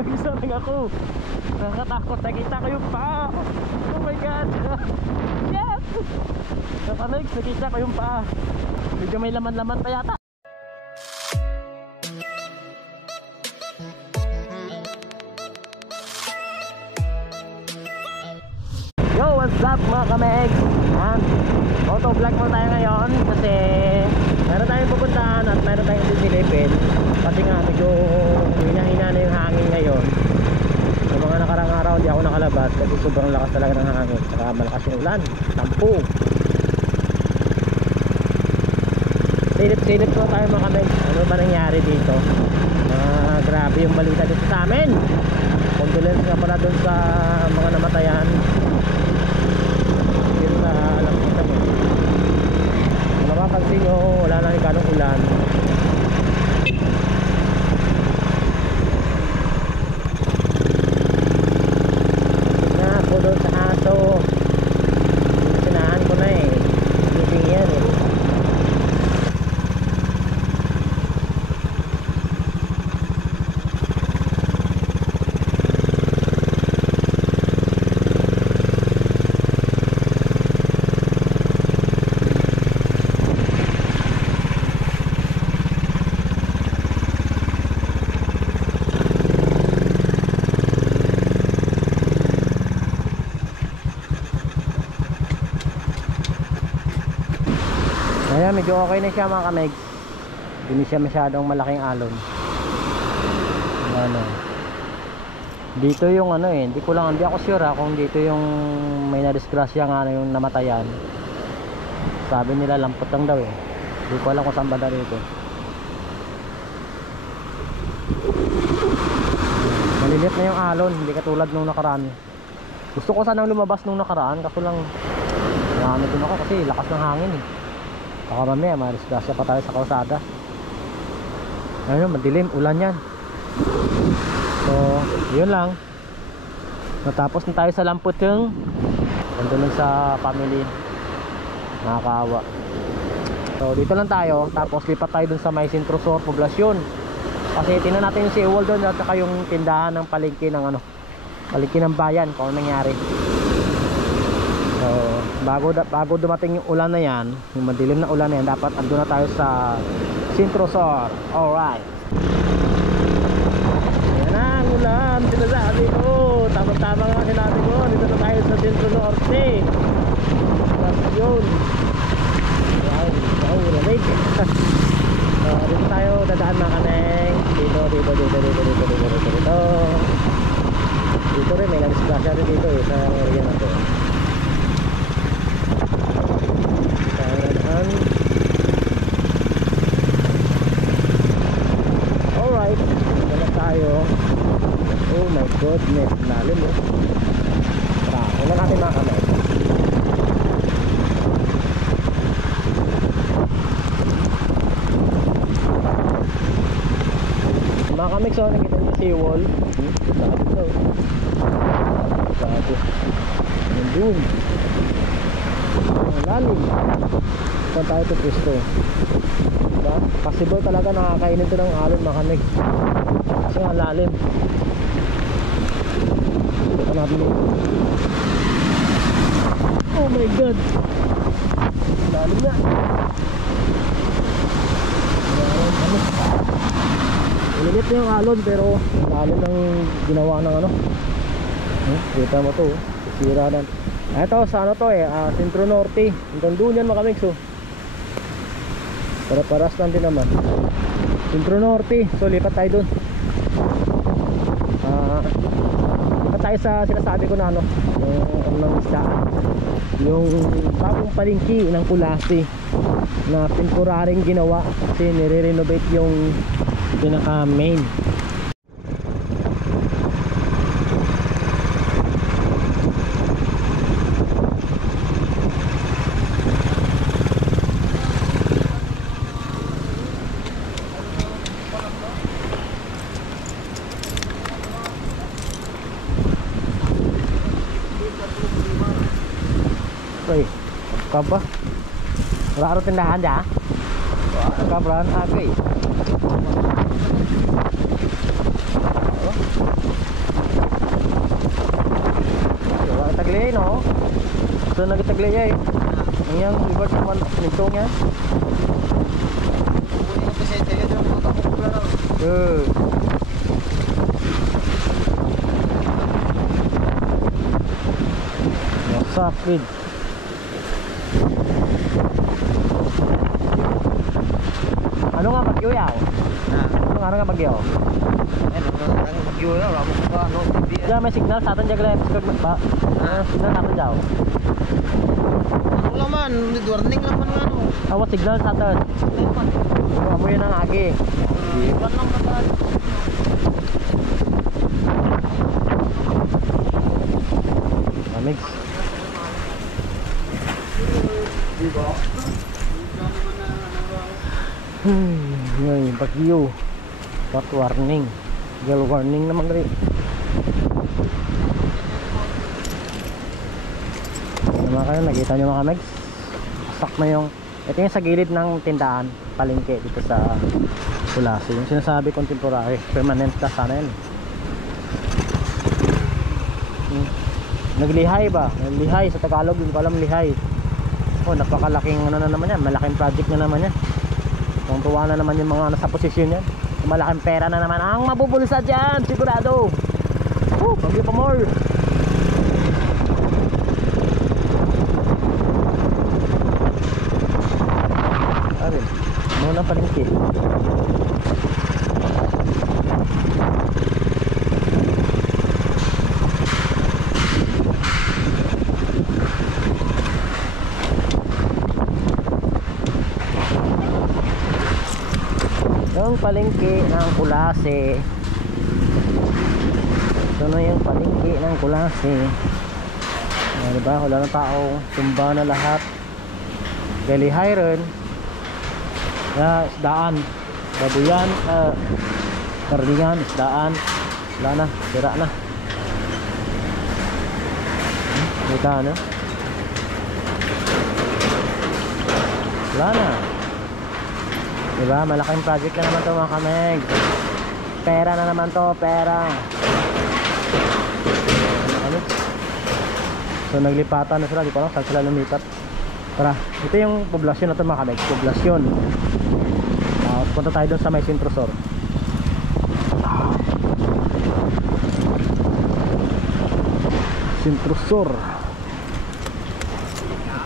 may isang ako. Nakakatakot, nakita ko yung paa. Oh my god. Yes! Kapanags, nakita ko yung paa. Medyo may laman-laman pa yata. Yo, what's up mga kamegs? Auto-vlog mo tayo ngayon kasi meron tayong pupuntahan at meron tayong sisilipin. Kasi nga medyo hina-hina na yung hangin ngayon. Sa mga nakarang araw hindi ako nakalabas kasi sobrang lakas talaga ng hangin. Saka malakas yung ulan, tampo. Silip-silip ko tayo mga kamegs. Ano ba nangyari dito? Grabe yung balita dito sa amin. Condolence nga pala dun sa mga namatayan. Pero na alam ko kami. Kung napapansin nyo, wala na rin kanong ulan. Tignan ako doon sa aso. Sinahan ko na eh. Gising yan eh. Ayan, medyo okay na siya mga kamegs. Hindi siya masyadong malaking alon. Ano. Dito yung ano eh, hindi ako sure kung dito yung may na-disgrasya nga yung namatayan. Sabi nila lampot lang daw eh. Hindi ko alam kung saan banda dito. Malilit na yung alon, hindi katulad nung nakaraan. Gusto ko sanang lumabas nung nakaraan, kaso lang marami din ako kasi lakas ng hangin eh. Baka mamaya marisgasya pa tayo sa kalsada. Ayun, madilim, ulan yan. So, yun lang. Natapos na tayo sa lampot yung nandun sa family. Nakakaawa. So, dito lang tayo. Tapos lipat tayo dun sa may Sintrosor poblasyon. Kasi tingnan natin yung SeaWorld dun at saka yung tindahan ng palengke ng ano, palengke ng bayan kung ano nangyari. So, bago dumating yung ulan na yan, yung madilim na ulan na yan, dapat andun na tayo sa Sintrosor. Alright. Ayan na ang ulan, sinasabi ko. Tama-tama nga sinabi ko. Dito na tayo sa Centro Norte. Yun. Wow, lamig. Dito tayo dadaan mga kaneng. Dito. Dito rin, may nag-disgrasya rin dito eh, sa area na to. Alright, wala tayo. Oh my goodness, lalim eh. Wala natin mga kamay. Mga kamay, so nakita nyo SeaWorld. Sabi daw. Sabi. Nandun. Ang lalim. Saan tayo ito pwesto? Diba? Possible talaga nakakainin ito ng alon mga kamig. Kasi nga lalim. Ito natin ito. Oh my god, lalim na. Ulilit na yung alon pero lalim ng ginawa ng ano. Kita mo to, sira na. Eto sa ano to eh, Centro Norte. Hanggang doon yan mga kamix oh. Para-paras lang din naman Centro Norte. So lipat tayo doon. Lipat tayo sa sinasabi ko na ano, yung isdaan, yung bagong palengke ng Kulasi na temporaryong ginawa kasi nire-renovate yung pinaka main. Oy, apa? Wala aro tindahan dyan? Kabran, okay. So nagitagli niya eh. Ang yang liver naman nito niya. Kunin ko kasi tayo dyan mga kapupula na. Good. What's up, kid? Ano nga bagyo yaw? Ano nga bagyo? Ano bagyo na, wala mo pa ano. Diyan may signal sa atin dyan ba? Signal sa atin dyan. Wala man, warning lang man nga ano. Awat signal sa atin. Amo yun ang agi. Iwan lang man. Amig. Diba? Ngayon, bagyo. What warning? Gale warning naman rin. Naman kayo, nakita nyo mga megs. Sak na yung, ito yung sa gilid ng tindahan, palengke dito sa Kulasi. Yung sinasabi contemporary, permanent na sana yan. Naglihay ba? Naglihay sa Tagalog, hindi ko alam lihay. Oh, napakalaking ano na naman yan, malaking project na naman yan. Tuwa na naman yung mga nasa posisyon yan. Malaking pera na naman ang mabubulsa dyan, sigurado. Bagyo pa more. Arin, muna palengke. Yung palengke ng Kulasi. Ito na yung palengke ng Kulasi. Diba? Wala na tao, tumba na lahat. Galihay rin. Isdaan. Babuyan, kardingan, isdaan. Wala na, sira na. Kita ano? Wala na. Diba? Malaking project na naman to mga kameg. Pera na naman to, pera. So naglipatan na sila, di ko lang saan sila lumipat. Tara, ito yung poblasyon na to mga kameg. Poblasyon. Punta tayo doon sa may Sintrosor. Sintrosor.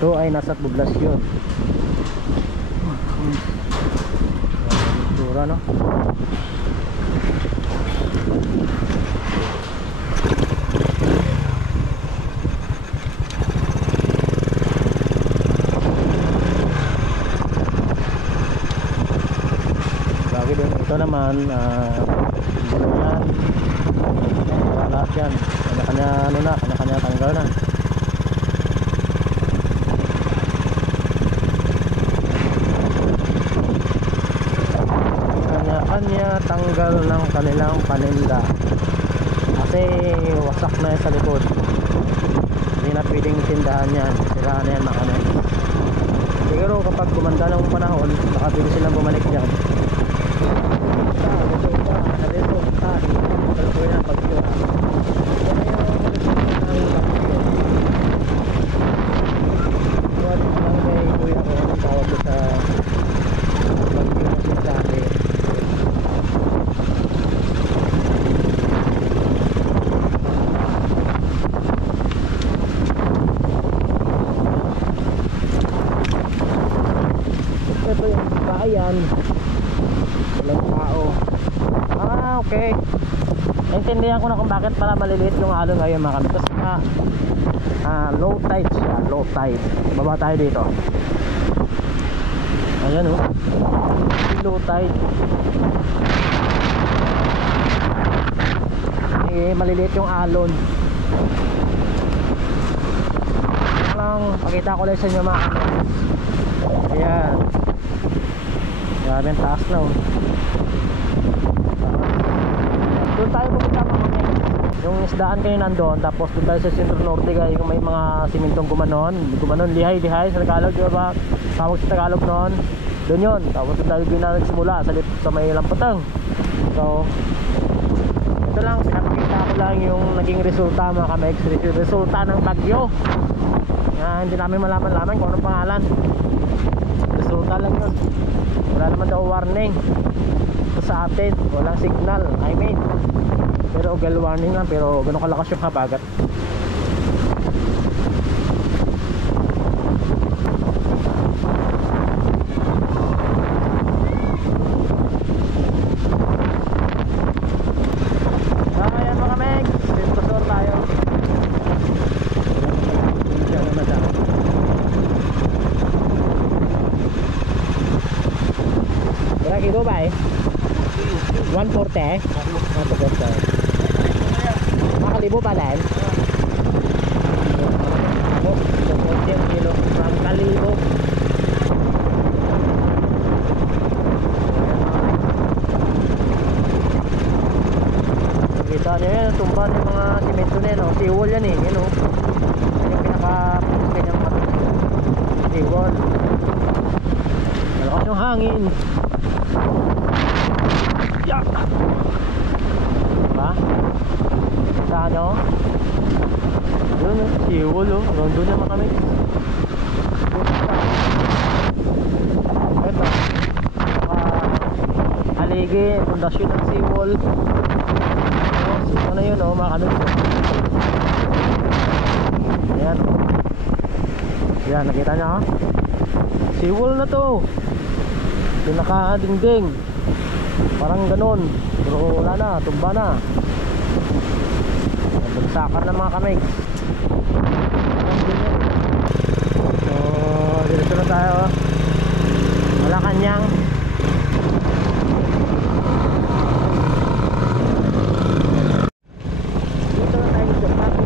Ito ay nasa poblasyon. Tura no. Lagi din ito naman yan. Lahat yan. Kanya-kanya ano na, kanya-kanya tanggal na. Kanya tanggal ng kanilang paninda kasi wasak na yan sa likod, hindi na pwedeng tindahan yan, siraan na yan mga kanay. Siguro kapag gumanda ng panahon nakabili silang bumalik dyan. Ito yung bayan, walang tao. Okay, naintindihan ko na kung bakit pala maliliit yung alon ngayon mga kami. Kasi low tide siya, low tide. Baba tayo dito. Ayan low tide. Maliliit yung alon. Lang pakita ko lang sa inyo mga kami. Ayan, grabe ang taas na Doon tayo pupunta mamaya. Yung isdaan kayo nandun, tapos doon tayo sa Sentro Norte kayo, kung may mga simintong gumanon, lihay sa Tagalog, di ba? Tawag sa Tagalog noon, doon yun. Tapos doon tayo nagsimula sa may Lampatang. So ito lang, pinapakita ko lang lang yung naging resulta mga kamex, resulta ng bagyo. Hindi namin malaman kung anong pangalan. Resulta lang yun. Wala naman daw warning sa atin, walang signal, I mean. Pero gale warning lang, pero ganun kalakas yung habagat. Ayan mga meg, sensor tayo. Berapa kilo ba eh? 140 eh? 140. Makalibo pa din? Oh, 140 kilo. Makalibo. Kita nyo yan, tumba ng mga simento na yan. Seawall yan eh. Yan o. Yung pinaka-pulis kanyang seawall. Malakas yung hangin. Yeah. Diba? Saan o? Doon o, seawall o. Hanggang doon naman kami. Ito. Haligi, pundasyon ng seawall. Ano yun o, mga kanil. Ayan. Ayan, nakita nyo o. Seawall na to. Pinaka-dingding. Parang ganun. Pero wala na, tumba na. Bagsakan na mga kamig. So, dito na tayo. Wala kanyang. Dito na tayo sa Papi.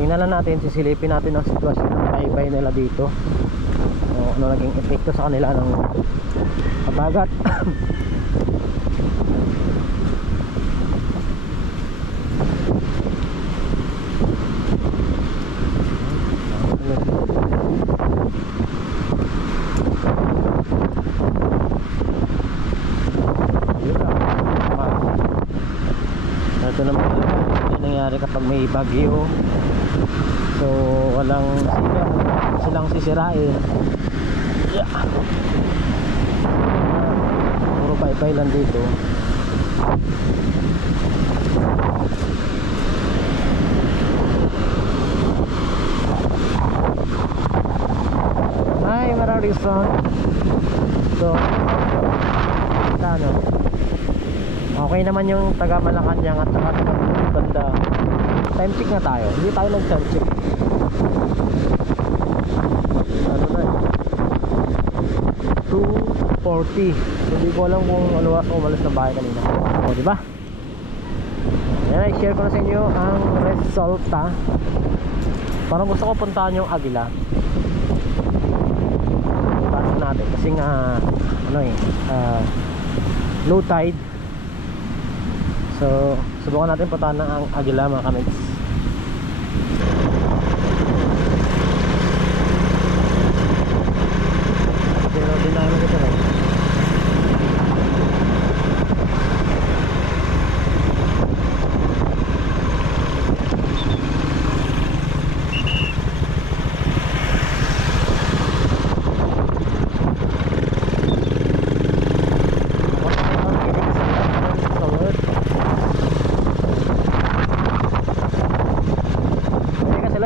Tingnan lang natin, sisilipin natin ang sitwasyon ng baybay nila dito. Ano naging epekto sa kanila ng habagat. Ito naman yung nangyari kapag may bagyo. So walang silang sisirain. Yeah. Puro baybay lang dito. Hi Mararison. So ano, okay naman yung taga Malacanang at taga banda. Time check na tayo. Hindi tayo nag-time check. Ano na eh, 2:40. Hindi ko alam kung ano ako umalis ng bahay kanina. O diba? Ayan, i-share ko na sa inyo ang resulta. Parang gusto ko puntahan yung Aguila. Puntahan natin kasi nga ano eh, low tide. So subukan natin puntahan ng ang Aguila mga kamigs. Pero din na ito rin.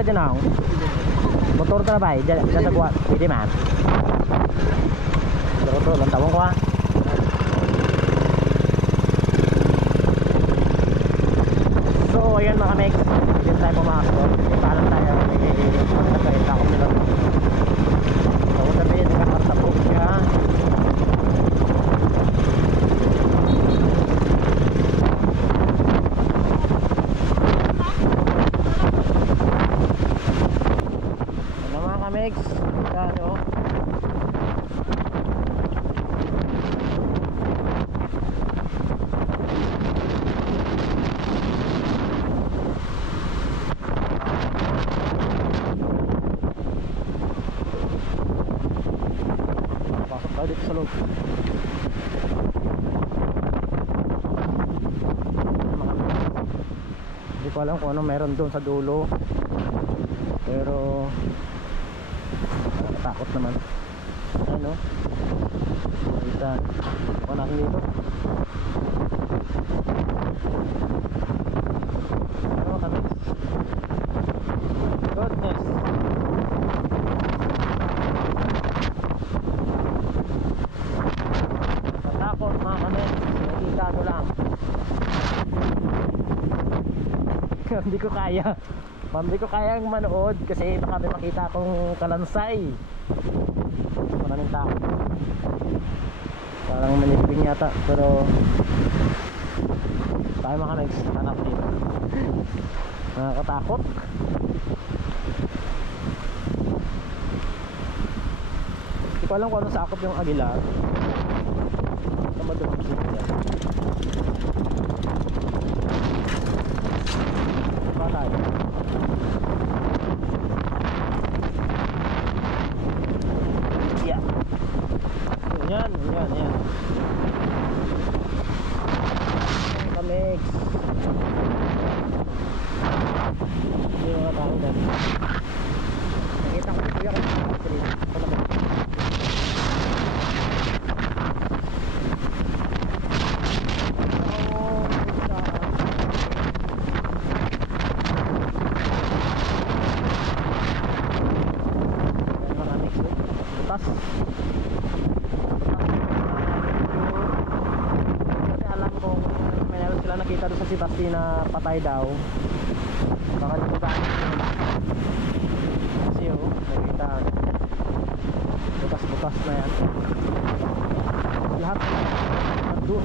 Dyan ako motor ta na ba dyan sa kuha pwede man motor lantawang ko ha. So ayan mga kamex, dyan tayo pumasok. Paalam tayo nagkakita ko nila so sabi yun nagkakatapok siya. Hindi ko alam kung ano meron doon sa dulo, pero nakakatakot naman. Ano? Kita ko natin dito. Ano kami? Goodness. Natakot mga kami. Nakikita ko lang. Hindi ko kaya. Hindi ko kayang manood kasi baka may makita akong kalansay. Maraming takot. Parang manilibing yata, pero tayo mga next hanap dito. Nakakatakot. Hindi ko alam kung anong sakop yung Aguilar. Basta madumagsit yan. Ba tayo? Yeah. Yan. Kamix. Hindi mga tao dyan. Nakita ko kuya ko. Nakita doon sa si Basti na patay daw. Baka dito ba? Kasi nakita bukas-bukas na yan. Lahat doon.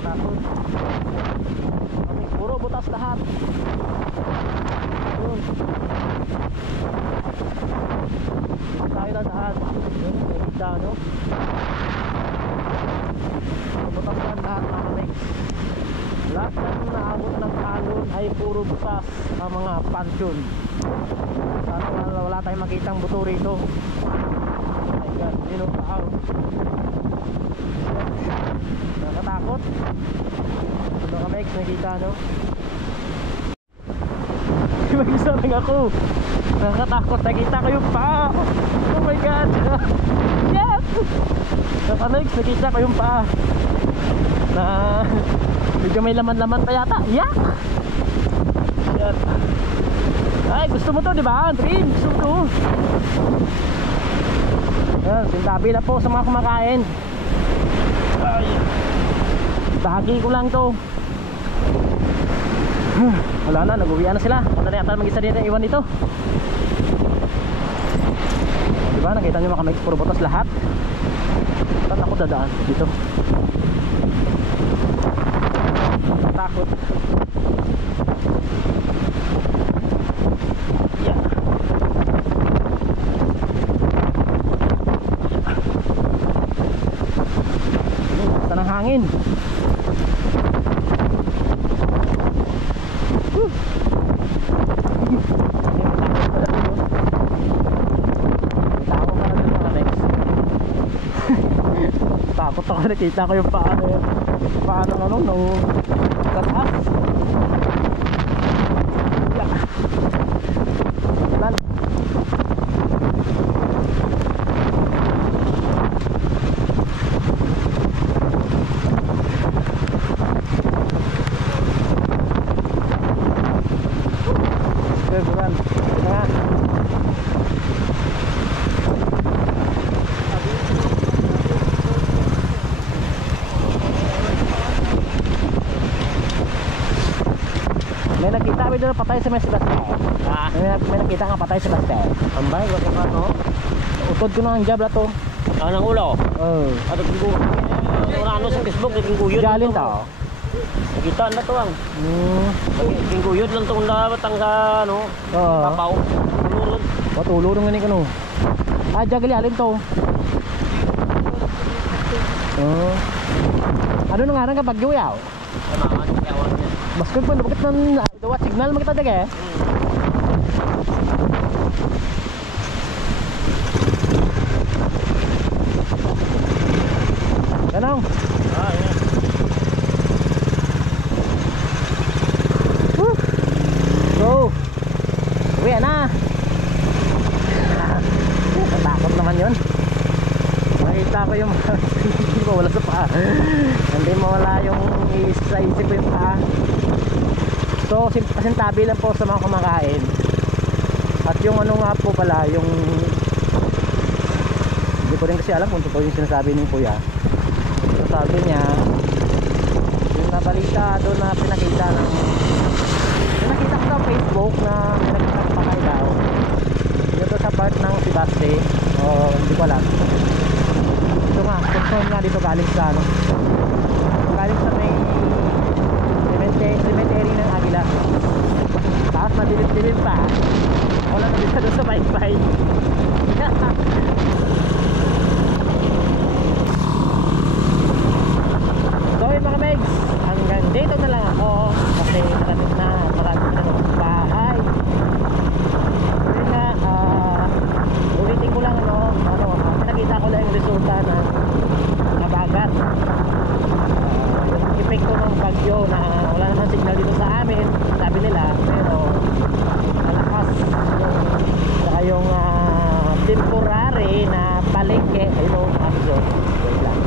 Takot. Puro butas lahat. Doon. Tayo na daan. Yun, nakikita no? Butas na lahat mga kamix. Lahat ng naabot ng alon ay puro butas ang mga pansyon. Sana wala tayong makitang buto rito. Oh my god, yun o, wow. Nakakatakot. Mga kamix, nakikita no? Mag-isa lang ako. Nakakatakot, nakita ko yung paa. Oh my god. Yes. Nakakanex, nakita ko yung paa na medyo may laman-laman pa yata. Yak. Shit. Ay, gusto mo to, di ba? Dream, gusto mo to. Yan, sintabi na po sa mga kumakain. Ay, bahagi ko lang to. Wala na, nag-uwian na sila. Wala na yata mag-isa din ang iwan dito. Diba, nakita nyo mga kamix, puro botas lahat. Saan ako dadaan? Dito. Takot. Yeah. Basta ng hangin. Takot ako, nakita ko yung paano yan. Paano ano, no kataas. Lan. Okay, bukan. Tengah. May nakita kami doon patay si Messi Baste. May nakita nga patay si Baste. Tambay, wala ka no? Utod ko na ang jab na to. Ang nang ulo? Oo. Ato ko. Wala ano sa Facebook, naging guyod. Galin tao. Nakita na to ang. Naging guyod lang tong batang sa ano, Oo. papaw. Tulurod. O tulurong nga ni kano. Ah, jagali alin to. Oo. Ano nang aran ka bagyo yaw? Tama, yawan niya. Baskog pa bakit nang ito luwat signal mo kita dege. Ganong. Ah, yan. Woo! Go! Uwi na! Natakot naman yun. Nakita ko yung hindi mawala sa paa. Hindi mawala yung sa isip ko yung paa. So, pasintabi lang po sa mga kumakain. At yung ano nga po pala, yung hindi ko rin kasi alam kung totoo yung sinasabi ng kuya. So, sabi niya, yung nabalita doon na pinakita ko sa Facebook na may nagpapakay daw dito sa part ng Sibaste o hindi ko alam. Ito nga, confirm nga dito galing sa ano, galing sa may cemetery ng Agila. Tapos madilim-dilim pa, wala na dito doon sa bye-bye. So yun mga megs, hanggang dito na lang ako kasi maraming na ng bahay. Yun nga, ulitin ko lang pinakita ko lang yung resulta ng nabagat. Yung epekto ng bagyo na wala naman signal dito sa amin, sabi nila, pero malakas saka yung temporary na palengke, ayun o, absorb. Wait lang.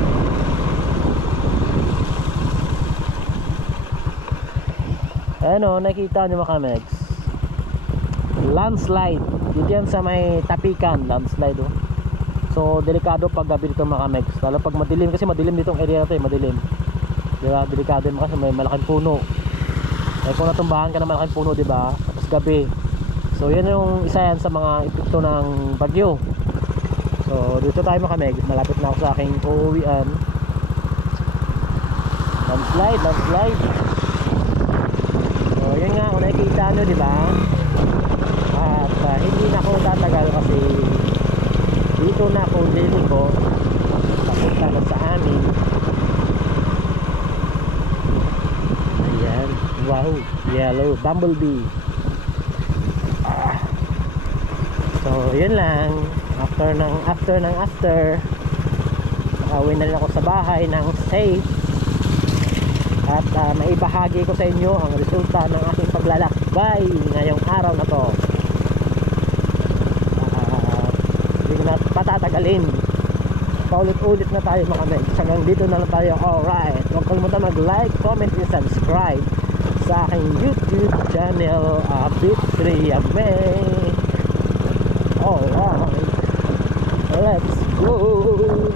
Ayan o, nakita nyo mga megs, landslide dito yan sa may Tapikan, landslide o. So delikado pag gabi dito mga megs, lalo pag madilim, kasi madilim ditong area na ito madilim, diba, delikado yun kasi may malaking puno. Eh kung natumbahan ka ng malaking puno, diba, tapos gabi, so yan yung isa yan sa mga epekto ng bagyo. So dito tayo mga megs, malapit na ako sa aking uuwian. Landslide. So yun nga, kung nakikita nyo, diba, at hindi na ako tatagal kasi dito na ako liligo papunta na sa amin. Ayan, wow, yellow bumblebee. So yun lang, after nakauwi na rin ako sa bahay ng safe. At maibahagi ko sa inyo ang resulta ng aking paglalakbay ngayong araw na to. Hindi na patatagalin, paulit-ulit na tayo mga megs. Hanggang dito na lang tayo. Alright, huwag kalimutan mag-like, comment, and subscribe sa aking YouTube channel, Bit3Yame. Alright, let's go.